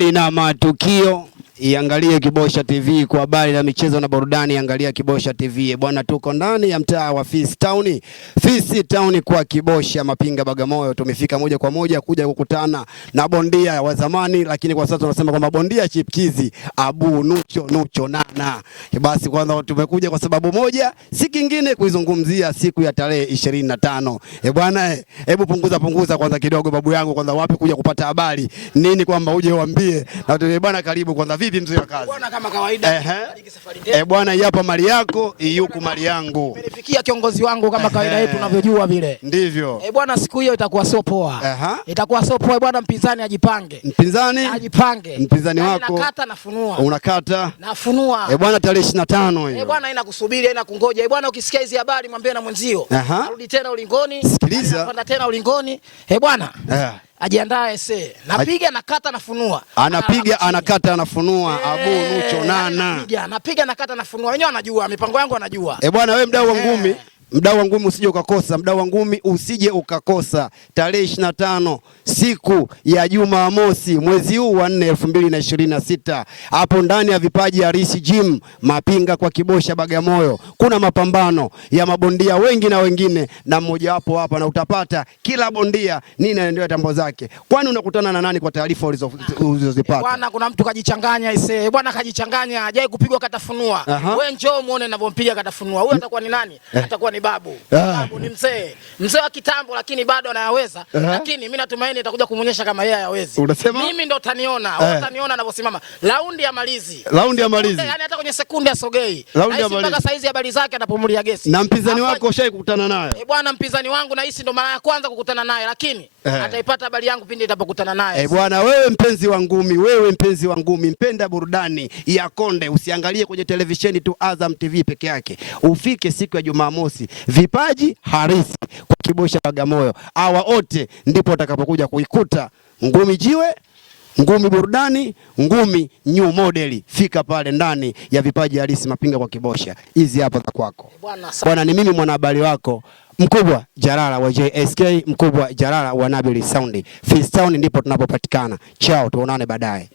Na matukio iangalie Kibosha TV kwa habari na michezo na burudani. Angalia Kibosha TV bwana, tuko ndani ya mtaa wa Fisi Town kwa Kibosha Mapinga Bagamoyo. Tumefika moja kwa moja kuja kukutana na bondia wa zamani, lakini kwa sasa tunasema kwamba bondia chipkizi Abu Nucho Nana. Basi kwanza tumekuja kwa sababu moja, si kingine, kuizungumzia siku ya tarehe 25. Bwana, hebu punguza kwanza kidogo babu yangu, kwanza wapi kuja kupata habari nini, kwamba uje uambie na bwana, karibu kwanza. Vipi mzee wa kazi? Bwana kama kawaida. Bwana, hapa mali yako, yuko mali yangu. Umenifikia kiongozi wangu kama kawaida yetu tunavyojua vile. Ndivyo. Bwana, siku hiyo itakuwa sio poa. Itakuwa sio poa bwana, mpinzani ajipange. Mpinzani? Ajipange. Mpinzani wako? Nakata nafunua. Unakata? Nafunua. Bwana, tarehe 25 hiyo. Bwana, haina kusubiri, haina kungoja. Bwana, ukisikia hizi habari mwambie na mwenzio. Arudi tena ulingoni. Sikiliza. Panda tena ulingoni. Bwana. Ajiandae napiga nakata nafunua. Anapiga anakata anafunua. Abu Nucho Nana. Napiga nakata nafunua. Wenyewe wanajua, mipango yangu wanajua. Bwana, wewe mdau wa ngumi, mdau wa ngumi usije ukakosa, mdau wa ngumi usije ukakosa. Tarehe 25 siku ya Jumamosi mwezi huu wa 4 2026, hapo ndani ya Vipaji Harisi Gym Mapinga kwa Kibosha Bagamoyo, kuna mapambano ya mabondia wengi na wengine, na mmoja wapo hapa, na utapata kila bondia nini anaendelea tambo zake. Kwani unakutana na nani kwa taarifa ulizozipata? Bwana, kuna mtu kajichanganya bwana, kajichanganya, hajawahi kupigwa katafunua. Wewe njoo muone ninavyompiga katafunua. Huyu atakuwa ni nani? Atakuwa ni babu. Babu ni mzee wa kitambo, lakini bado anayaweza. Lakini mimi natumaini nitakuja kumuonyesha kama yeye hawezi. Mimi ndo utaniona, utaniona anaposimama. Raundi ya malizi. Yani hata kwenye sekunde asogei. Mpaka saizi habari zake anapumulia gesi. Na mpinzani wako ushawahi kukutana naye? Bwana, mpinzani wangu na hisi ndo mara ya kwanza kukutana naye, lakini ataipata habari yangu pindi itapokutana naye. Bwana, wewe mpenzi wa ngumi, mpenda burudani ya konde, usiangalie kwenye televisheni tu Azam TV peke yake. Ufike siku ya Jumamosi Vipaji Harisi kwa Kibosha Bagamoyo. Hawa wote ndipo utakapokuja kuikuta ngumi jiwe, ngumi burudani, ngumi new model. Fika pale ndani ya Vipaji Harisi Mapinga kwa Kibosha. Hizi hapa za kwako. Bwana, ni mimi mwanahabari wako mkubwa Jalala wa JSK, mkubwa Jalala wa Nabil Sound. Fisi Town ndipo tunapopatikana. Chao, tuonane baadaye.